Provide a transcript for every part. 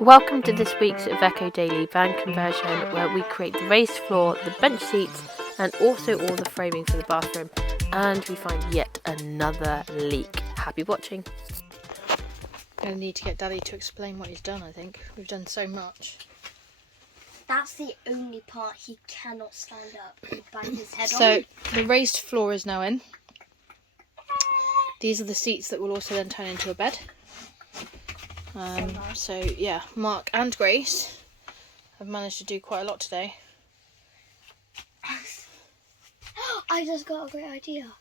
Welcome to this week's Iveco Daily Van Conversion, where we create the raised floor, the bench seats, and also all the framing for the bathroom, and we find yet another leak. Happy watching. Gonna need to get Daddy to explain what he's done. I think we've done so much. That's the only part he cannot stand up and bang his head on. So the raised floor is now in. These are the seats that will also then turn into a bed. So yeah, Mark and Grace have managed to do quite a lot today. I just got a great idea.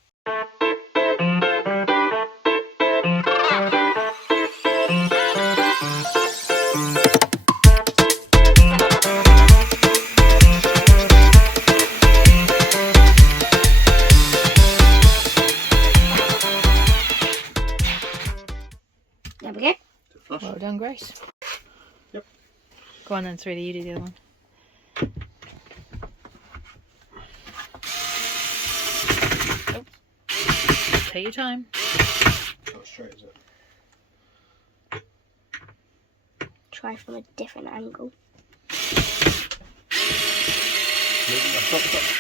There we go. Well done, Grace. Yep. Go on then, sweetie, you do the other one. Oh. Take your time. Not straight, is it? Try from a different angle.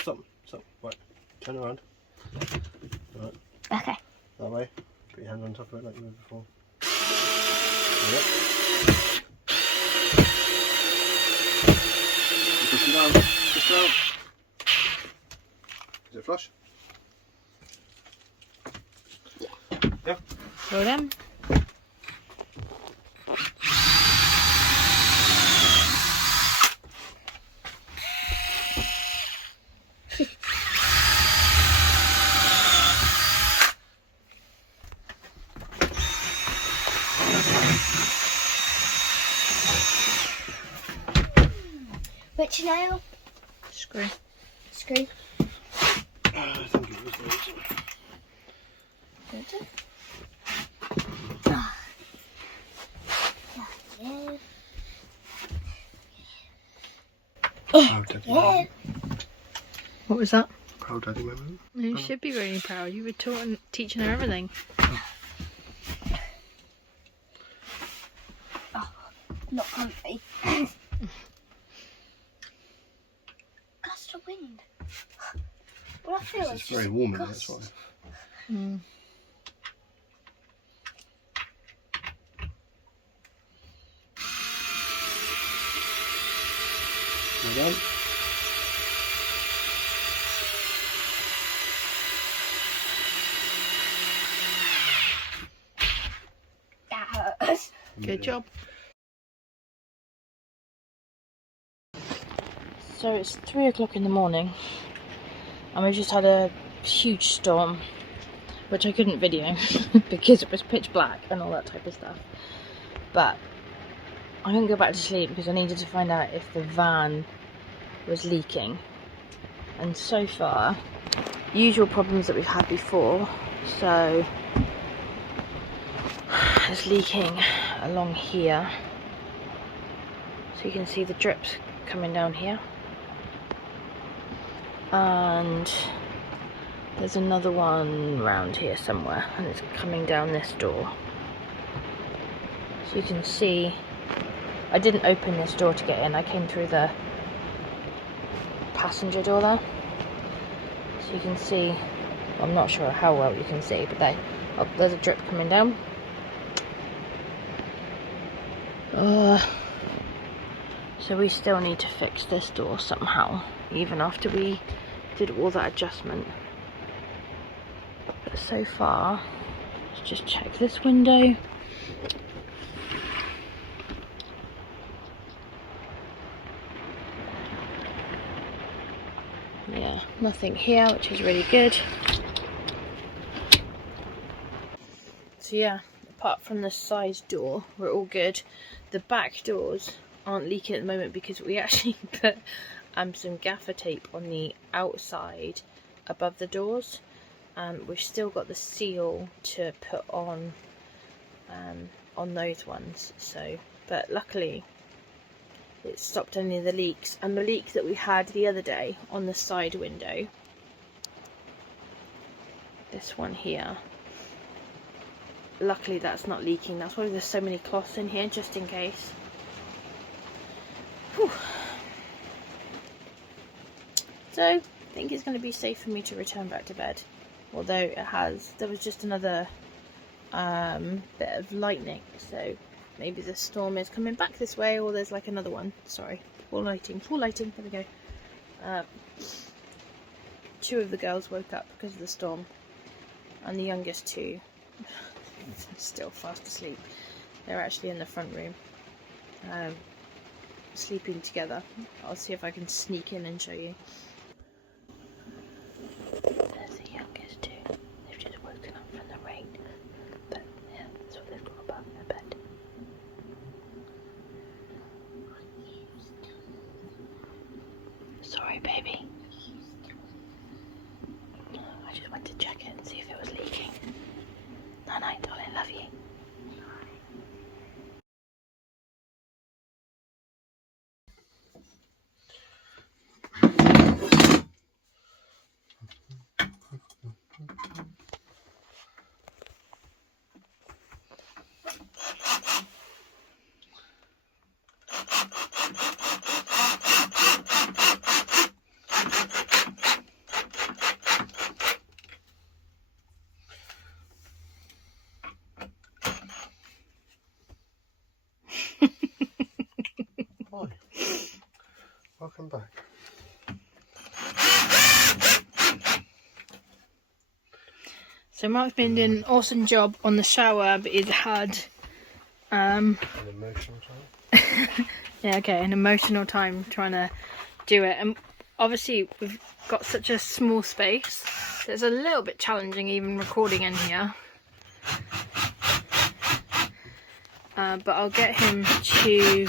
Stop. Right. Turn around. Right. Okay. That way. Put your hand on top of it like you did before. Yep. Push it down. Push it down. Is it flush? Yeah. Well done. Which nail? Screw. Screw. I think it was those. Yeah. Proud daddy moment. What was that? Proud daddy moment. You should be really proud. You were teaching her everything. Oh, not comfy. Gust of wind. Well, I feel It's very warm in there, that's why. Mm. Well done. That hurts. Good job. So it's 3 o'clock in the morning and we just had a huge storm, which I couldn't video because it was pitch black and all that type of stuff. But I couldn't go back to sleep because I needed to find out if the van was leaking. And so far, usual problems that we've had before. So it's leaking along here. So you can see the drips coming down here. And there's another one around here somewhere, and it's coming down this door. So you can see, I didn't open this door to get in, I came through the passenger door there. So you can see, well, I'm not sure how well you can see, but there's a drip coming down. So we still need to fix this door somehow, even after we did all that adjustment. But so far, let's just check this window. Yeah, nothing here, which is really good. So yeah, apart from the side door, we're all good. The back doors aren't leaking at the moment because we actually put some gaffer tape on the outside above the doors. We've still got the seal to put on those ones. So, but luckily it stopped any of the leaks. And the leak that we had the other day on the side window, this one here, luckily that's not leaking. That's why there's so many cloths in here, just in case. Whew. So I think it's going to be safe for me to return back to bed. Although there was just another bit of lightning, so maybe the storm is coming back this way, or there's like another one. Sorry, full lighting, there we go. 2 of the girls woke up because of the storm, and the youngest 2 still fast asleep. They're actually in the front room sleeping together. I'll see if I can sneak in and show you. There's the youngest 2. They've just woken up from the rain, but yeah, that's what they've got above their bed. Sorry, baby. I just went to check it and see if it was leaking. Night, darling, love you. Hi. Welcome back. So Mark's been doing an awesome job on the shower, but he's had An emotional time. an emotional time trying to do it. And obviously we've got such a small space, so it's a little bit challenging even recording in here. But I'll get him to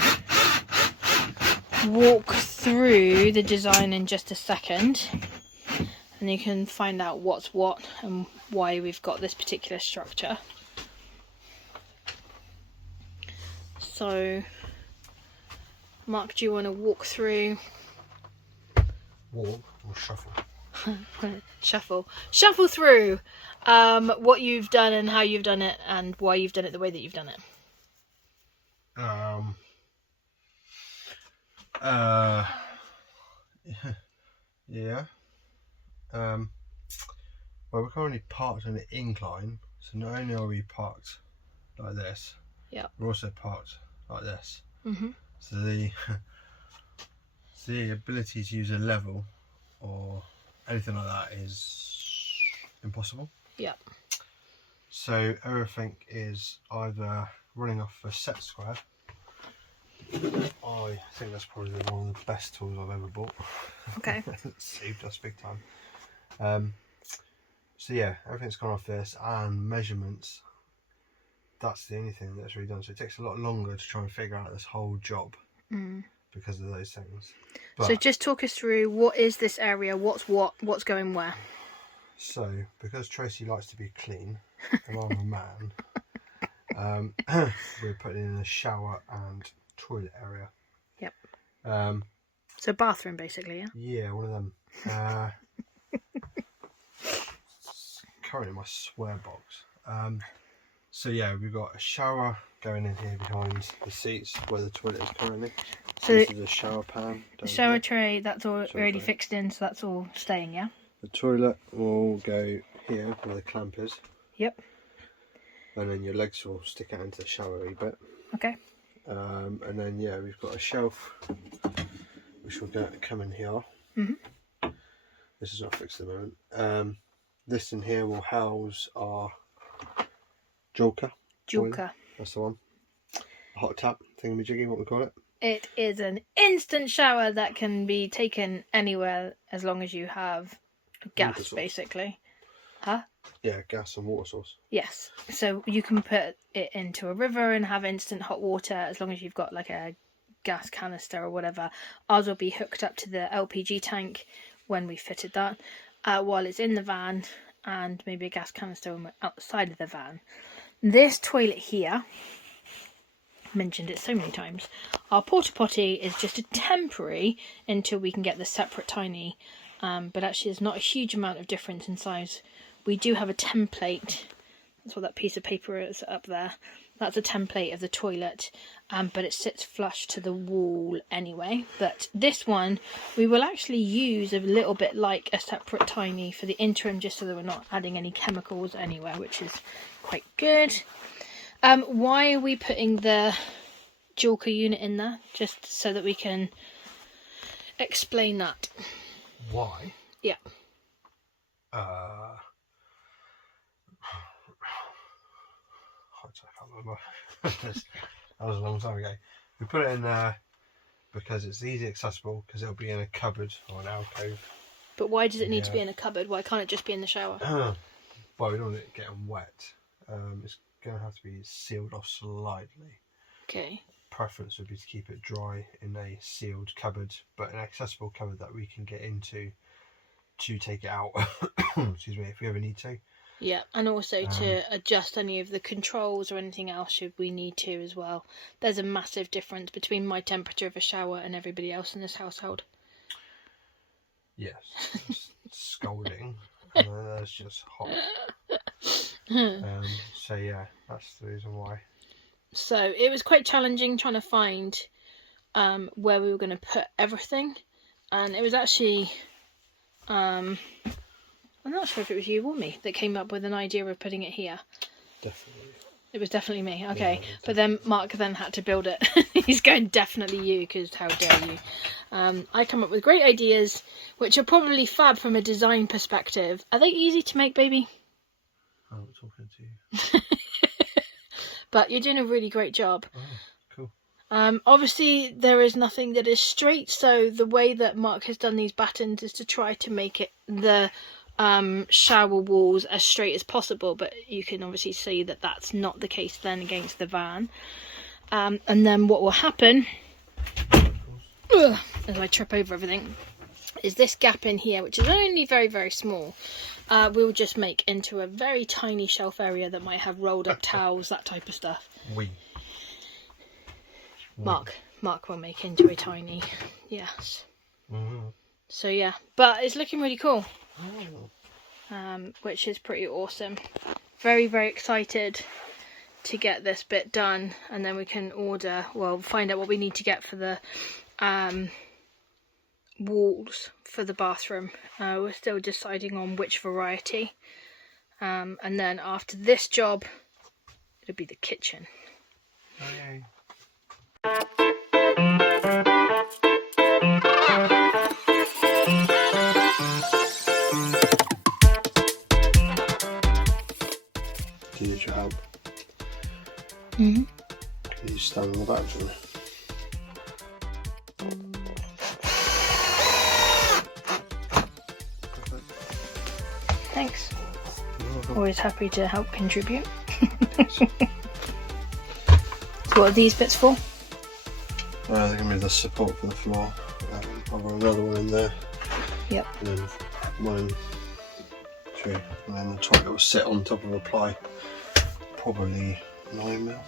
walk through the design in just a second, and you can find out what's what and why we've got this particular structure. So Mark, do you want to walk through? Walk or shuffle? Shuffle through what you've done and how you've done it and why you've done it the way that you've done it. Yeah. Well, we're currently parked on an incline, so not only are we parked like this, we're also parked like this. So the ability to use a level or anything like that is impossible. So everything is either running off a set square. I think that's probably one of the best tools I've ever bought. Okay. Saved us big time. So yeah, everything's gone off this, and measurements, that's the only thing that's really done. So it takes a lot longer to try and figure out this whole job because of those things. But, so just talk us through, what is this area, what's what's going where? So because Tracy likes to be clean and I'm a man, we're putting in a shower and toilet area. So bathroom basically, yeah? Yeah, one of them. Currently my swear box. So yeah, we've got a shower going in here behind the seats where the toilet is currently. So this is a shower pan. The shower tray, that's all already fixed in, so that's all staying, yeah? The toilet will go here where the clamp is. Yep. And then your legs will stick out into the shower a bit. Okay. And then yeah, we've got a shelf which will come in here. This is not fixed at the moment. This in here will house our Julka. That's the one. Hot tap thingamajiggy, what we call it. It is an instant shower that can be taken anywhere as long as you have gas, basically. Huh? Yeah, gas and water source. Yes. So you can put it into a river and have instant hot water as long as you've got like a gas canister or whatever. Ours will be hooked up to the LPG tank when we fitted that, while it's in the van, and maybe a gas canister when we're outside of the van. This toilet here, mentioned it so many times, our porta potty is just a temporary until we can get the separate tiny, but actually there's not a huge amount of difference in size. We do have a template That's what that piece of paper is up there. That's a template of the toilet, but it sits flush to the wall anyway. But this one, we will actually use a little bit like a separate tiny for the interim, just so that we're not adding any chemicals anywhere, which is quite good. Why are we putting the Julka unit in there? Just so that we can explain that. Why? Yeah. I can't remember. That was a long time ago. We put it in there because it's easy accessible, because it'll be in a cupboard or an alcove. But why does it need to be in a cupboard? Why can't it just be in the shower? Well, we don't want it getting wet. It's going to have to be sealed off slightly. Okay. Preference would be to keep it dry in a sealed cupboard, but an accessible cupboard that we can get into to take it out. Excuse me, if we ever need to. Yeah, and also to adjust any of the controls or anything else should we need to as well. There's a massive difference between my temperature of a shower and everybody else in this household. Yes, scalding. And then there's just hot. So yeah, that's the reason why. So it was quite challenging trying to find where we were going to put everything, and it was actually I'm not sure if it was you or me that came up with an idea of putting it here. Definitely. It was definitely me, okay. Yeah, but then Mark then had to build it. He's going, definitely you, because how dare you. I come up with great ideas, which are probably fab from a design perspective. Are they easy to make, baby? I'm talking to you. But you're doing a really great job. Oh, cool. Obviously, there is nothing that is straight, so the way that Mark has done these battens is to try to make it the shower walls as straight as possible, but you can obviously see that that's not the case then against the van. And then what will happen, as I trip over everything, is this gap in here, which is only very, very small, we'll just make into a very tiny shelf area that might have rolled up towels, that type of stuff. Mark will make into a tiny, yes. Mm-hmm. So yeah, but it's looking really cool. Which is pretty awesome. Very, very excited to get this bit done, and then we can find out what we need to get for the walls for the bathroom. We're still deciding on which variety, and then after this job it'll be the kitchen. Okay. Do you need your help? Mm-hmm. Can you stand on the back for me? Thanks. Always happy to help contribute. So what are these bits for? They're going to be the support for the floor. I'll run another one in there. Yep. And then one in two. And then the toilet will sit on top of a ply. Probably 9mm.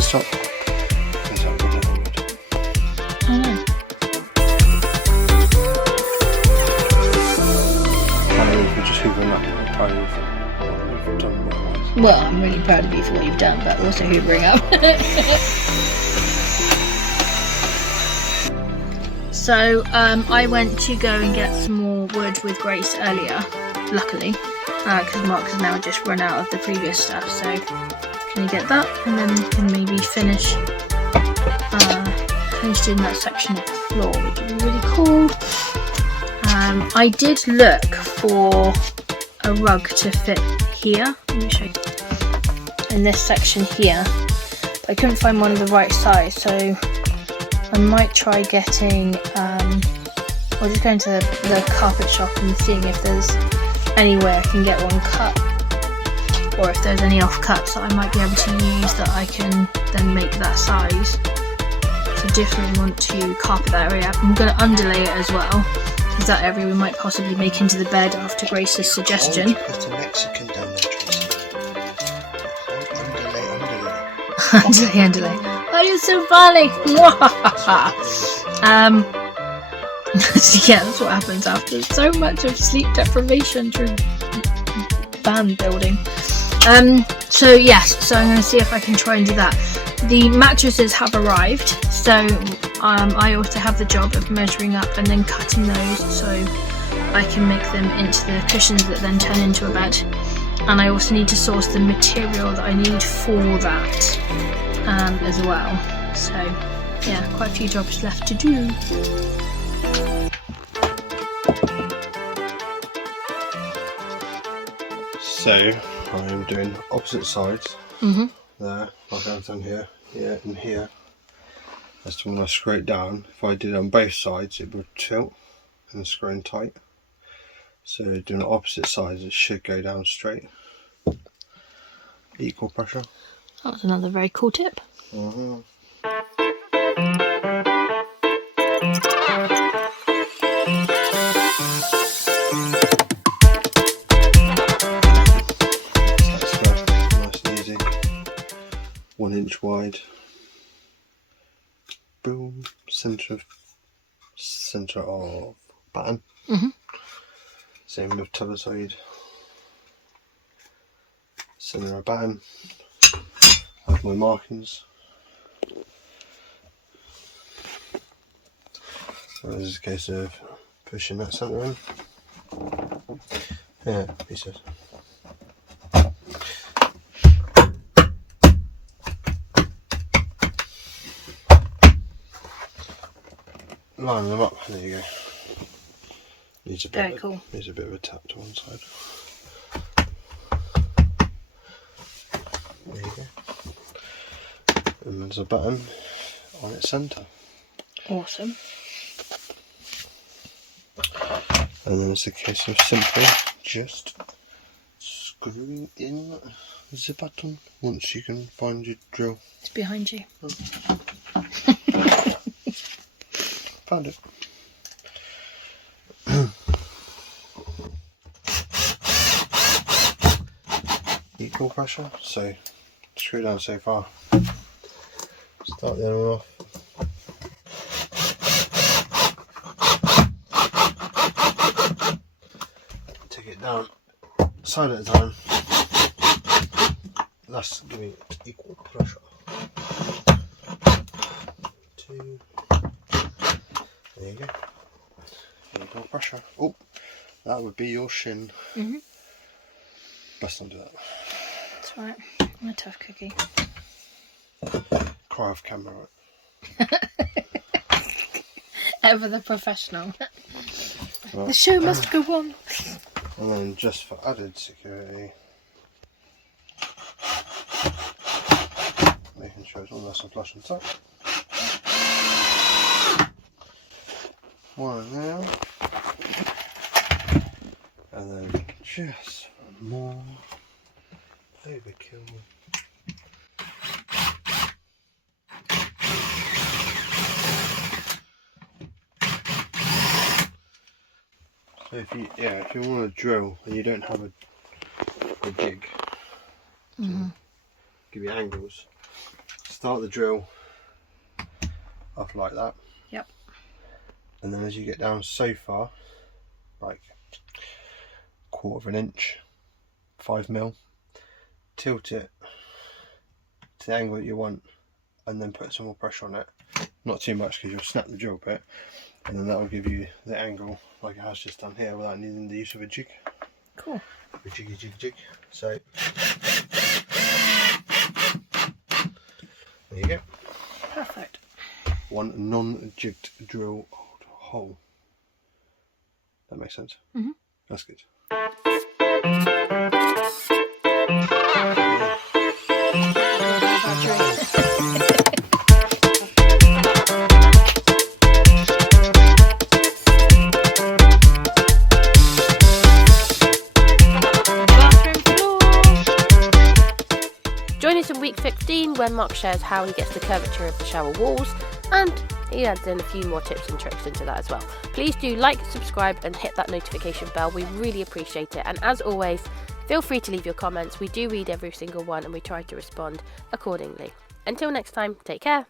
Stop. Well, I'm really proud of you for what you've done, but also hoovering up. So, I went to go and get some more wood with Grace earlier, luckily, because Mark has now just run out of the previous stuff, so can you get that? And then we can maybe finish doing that section of the floor, which would be really cool. I did look for a rug to fit here. Let me show you. In this section here, but I couldn't find one of the right size, so I might try getting or just going to the carpet shop and seeing if there's any way I can get one cut, or if there's any offcuts that I might be able to use that I can then make that size. So definitely want to carpet that area. I'm going to underlay it as well, because that area we might possibly make into the bed after Grace's suggestion. Put a Mexican down there, Tracy. Angela. Oh, you're so funny. Yeah, that's what happens after so much of sleep deprivation through van building. So yes, so I'm going to see if I can try and do that. The mattresses have arrived, so I also have the job of measuring up and then cutting those so I can make them into the cushions that then turn into a bed. And I also need to source the material that I need for that as well. So yeah, quite a few jobs left to do. So I am doing opposite sides. There, like I've done here, here and here. That's to when I screw it down. If I did it on both sides, it would tilt and screw in tight. So doing opposite sides, it should go down straight. Equal pressure. That was another very cool tip. Nice and easy. 1 inch wide. Boom. Centre of pattern. Same with the other side. Centre of pattern. I have my markings. So this is a case of pushing that centre in. Yeah, pieces. Line them up, there you go. Needs a bit Very cool. Needs a bit of a tap to one side. There you go. And there's a button on its centre. Awesome. And then it's a case of simply just screwing in the button once you can find your drill. It's behind you. Found it. Equal pressure, so screw down so far. Start the other one off. Take it down side at a time. That's giving it equal pressure. 2. There you go. Equal pressure. Oh, that would be your shin. Best not do that. That's right. I'm a tough cookie. Cry off camera. Ever the professional. Right. The show must go on. And then just for added security, making sure it's all nice and flush and tight. One now, and then just more overkill. So if you want to drill and you don't have a jig to give you angles, start the drill off like that. Yep. And then as you get down so far, like 1/4 inch, 5mm, tilt it to the angle that you want, and then put some more pressure on it. Not too much because you'll snap the drill bit, and then that will give you the angle like it has just done here without needing the use of a jig. Cool. A jig. So there you go. Perfect. One non-jigged drill hole. That makes sense. That's good. Join us in week 15 when Mark shares how he gets the curvature of the shower walls, and he adds in a few more tips and tricks into that as well. Please do like, subscribe and hit that notification bell. We really appreciate it. And as always, feel free to leave your comments. We do read every single one and we try to respond accordingly. Until next time, take care.